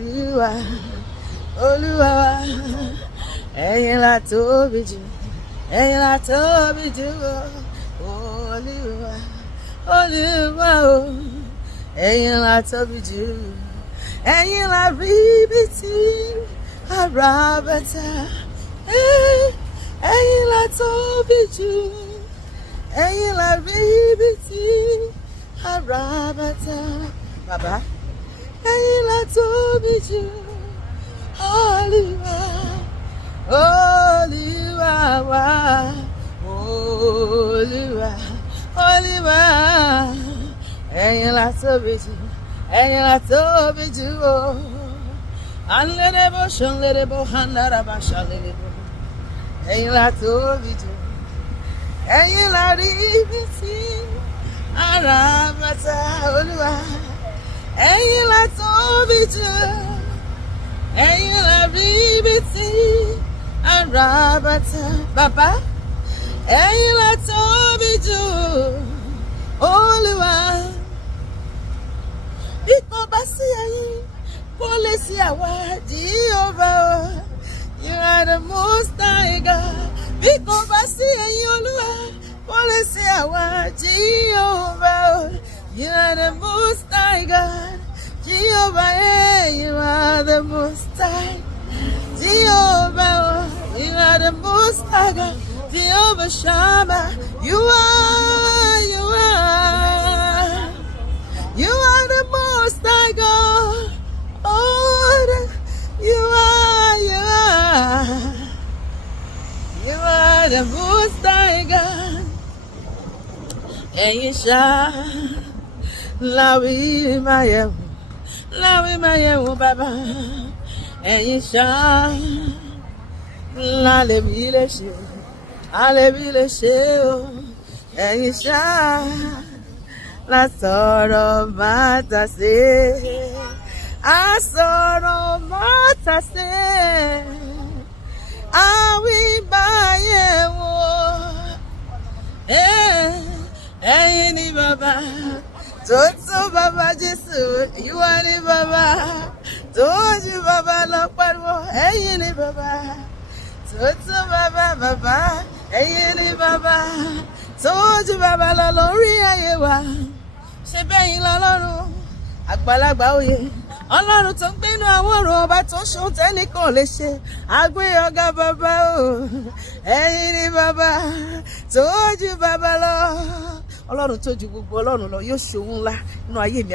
Olúwa, Olúwa wa, ẹ̀yin la tóbi jù, ẹ̀yin la tóbi jù Olúwa, Olúwa o, ẹ̀yin la tóbi jù, ẹ̀yin la ríbitì àràbàtà, ẹ̀yin la tóbi jù, ẹ̀yin la ríbitì àràbàtà. Bàbá, ẹ̀yin la tóbi jù, Olúwa, Olúwa wa, Olúwa, Olúwa, ẹ̀yin la tóbi jù, ẹ̀yin la tóbi jù o. Anlerebo shanlerebo handaraba shanlerebo, ẹ̀yin la tóbi jù, ẹ̀yin la ríbitì àràbàtà Olúwa, ẹ̀yin la tóbi jù, ẹ̀yin la ríbitì àràbàtà. Bàbá, ẹ̀yin la tóbi jù Olúwa, bí kò bá sí ẹ̀yin kò lè sí àwa Jehovah. You are the most high God. Bí kò bá sí ẹ̀yin Olúwa kò lè sí àwa Jehovah. You are the most high God. Jehovah, you are the most high. Jehovah, you are the most high God. Jehovah Shammah, you are the most high God. Oh, you are the most high God. Ẹ̀yin ṣá láwí máa yẹ̀wò bàbá, ẹ̀yin ṣá lálẹ́bí lè ṣe, àlẹ́bí lè ṣe o, ẹ̀yin ṣá lásọ̀rọ̀ máta ṣe, àsọ̀rọ̀ máta ṣe, àwí máa yẹ̀wò, ẹ̀yin ni bàbá tó tó bàbá Jésù, ìwọ ni bàbá tó ju bàbá lọ pariwo, ẹ̀yin ni bàbá tó tó bàbá, ẹ̀yin ni bàbá tó ju bàbá lọ lórí ayé wa. Ṣé bẹ́yìn lọ́lọ́run àgbàlagbà òye, Ọlọ́run tó ń gbénu àwọn ọ̀rọ̀, ọba tó ń ṣohun tẹ́nìkan lè ṣe, àgbé ọ̀gá bàbá o, ẹ̀yin ni bàbá tó ju bàbá lọ. Ọlọ́run tó ju gbogbo ọlọ́run lọ yóò ṣohun ńlá nínú ayé mi.